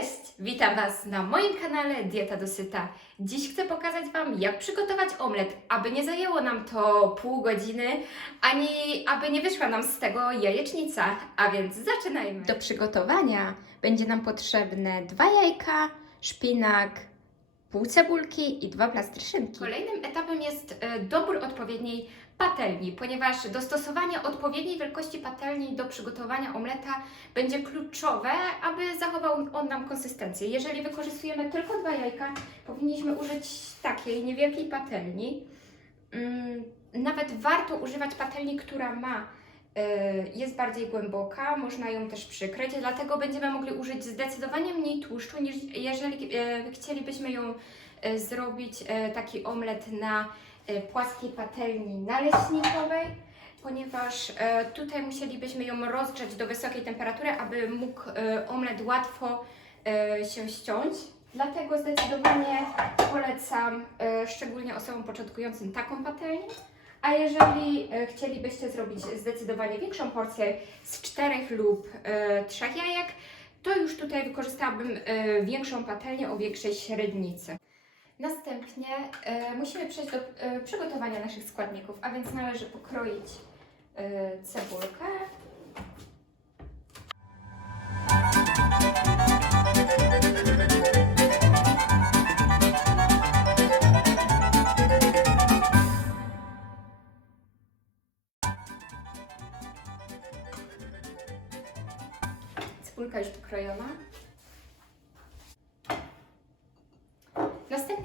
Cześć! Witam Was na moim kanale Dieta Dosyta. Dziś chcę pokazać Wam, jak przygotować omlet, aby nie zajęło nam to pół godziny, ani aby nie wyszła nam z tego jajecznica. A więc zaczynajmy! Do przygotowania będzie nam potrzebne dwa jajka, szpinak, pół cebulki i dwa plastry szynki. Kolejnym etapem jest e, dobór odpowiedniej patelni, ponieważ dostosowanie odpowiedniej wielkości patelni do przygotowania omleta będzie kluczowe, aby zachował on nam konsystencję. Jeżeli wykorzystujemy tylko dwa jajka, powinniśmy użyć takiej niewielkiej patelni. Mm, Nawet warto używać patelni, która ma y, jest bardziej głęboka, można ją też przykryć, dlatego będziemy mogli użyć zdecydowanie mniej tłuszczu, niż jeżeli e, chcielibyśmy ją e, zrobić taki omlet na płaskiej patelni naleśnikowej, ponieważ e, tutaj musielibyśmy ją rozgrzać do wysokiej temperatury, aby mógł e, omlet łatwo e, się ściąć. Dlatego zdecydowanie polecam e, szczególnie osobom początkującym taką patelnię. A jeżeli e, chcielibyście zrobić zdecydowanie większą porcję z czterech lub e, trzech jajek, to już tutaj wykorzystałabym e, większą patelnię o większej średnicy. Następnie e, musimy przejść do e, przygotowania naszych składników, a więc należy pokroić e, cebulkę. Cebulka już pokrojona.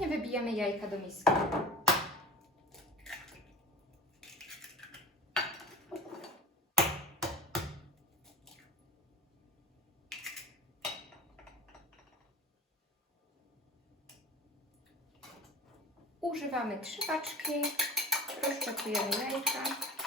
Następnie wybijamy jajka do miski. Używamy trzypaczki, rozczapujemy jajka.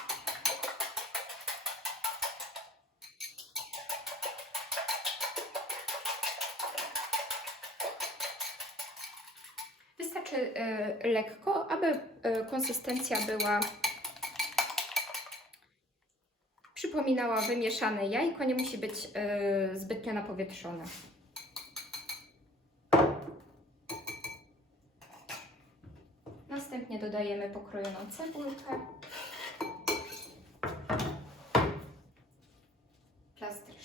Wystarczy e, lekko, aby e, konsystencja była przypominała wymieszane jajko, nie musi być e, zbytnio napowietrzone. Następnie dodajemy pokrojoną cebulkę, plaster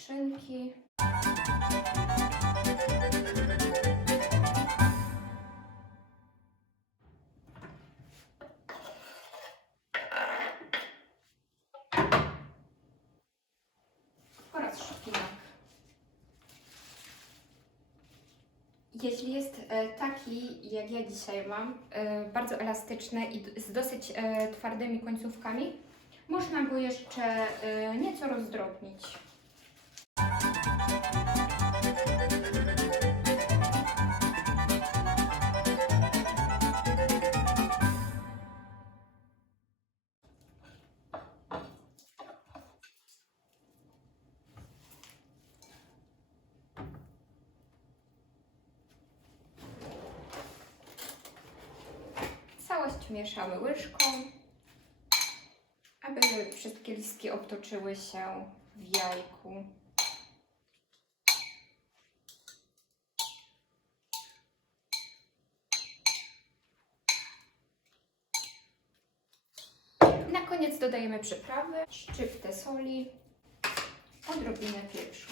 Jeśli jest e, taki, jak ja dzisiaj mam, e, bardzo elastyczny i z dosyć e, twardymi końcówkami, można go jeszcze nieco rozdrobnić. Mieszamy łyżką, aby wszystkie listki obtoczyły się w jajku. Na koniec dodajemy przyprawy, szczyptę soli, odrobinę pieprzu.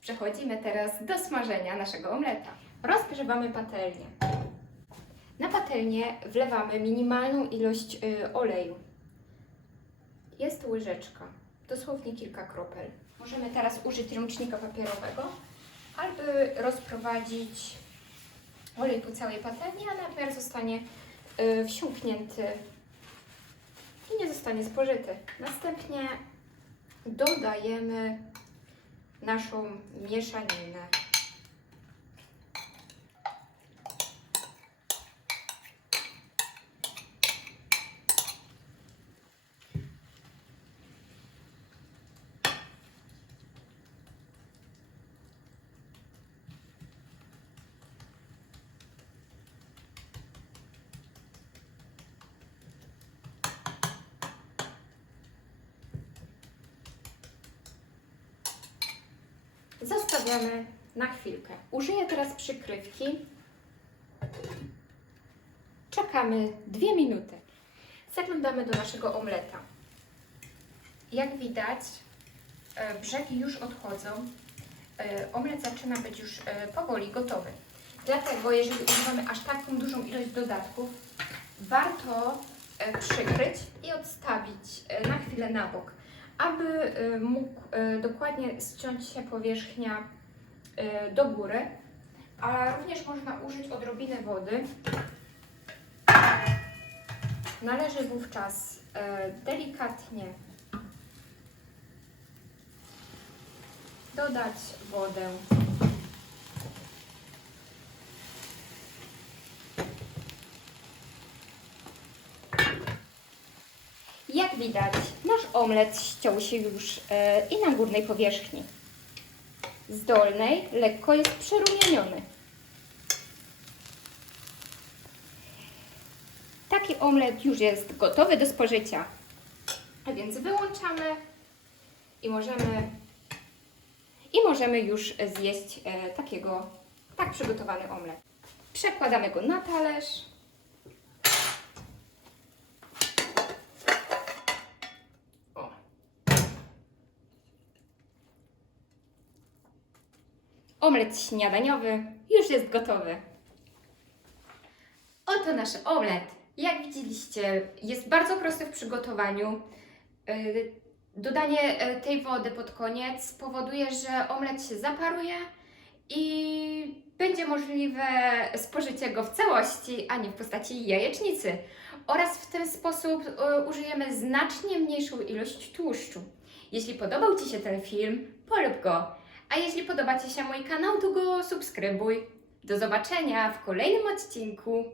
Przechodzimy teraz do smażenia naszego omleta. Rozgrzewamy patelnię. Patelnię wlewamy minimalną ilość y, oleju. Jest łyżeczka, dosłownie kilka kropel. Możemy teraz użyć ręcznika papierowego, aby rozprowadzić olej po całej patelni, a nadmiar zostanie y, wsiąknięty i nie zostanie spożyty. Następnie dodajemy naszą mieszaninę. Zostawiamy na chwilkę. Użyję teraz przykrywki. Czekamy dwie minuty. Zaglądamy do naszego omleta. Jak widać, e, brzegi już odchodzą. E, Omlet zaczyna być już e, powoli gotowy. Dlatego, jeżeli używamy aż taką dużą ilość dodatków, warto przykryć i odstawić na chwilę na bok, aby e, mógł e, dokładnie ściąć się powierzchnia e, do góry, a również można użyć odrobiny wody. Należy wówczas delikatnie dodać wodę. Jak widać, nasz omlet ściął się już e, i na górnej powierzchni. Z dolnej lekko jest przerumieniony. Taki omlet już jest gotowy do spożycia. A więc wyłączamy i możemy i możemy już zjeść e, takiego tak przygotowany omlet. Przekładamy go na talerz. Omlet śniadaniowy już jest gotowy. Oto nasz omlet. Jak widzieliście, jest bardzo prosty w przygotowaniu. Yy, Dodanie e, tej wody pod koniec spowoduje, że omlet się zaparuje i będzie możliwe spożycie go w całości, a nie w postaci jajecznicy. Oraz w ten sposób e, użyjemy znacznie mniejszą ilość tłuszczu. Jeśli podobał Ci się ten film, polub go. A jeśli podoba Ci się mój kanał, to go subskrybuj. Do zobaczenia w kolejnym odcinku.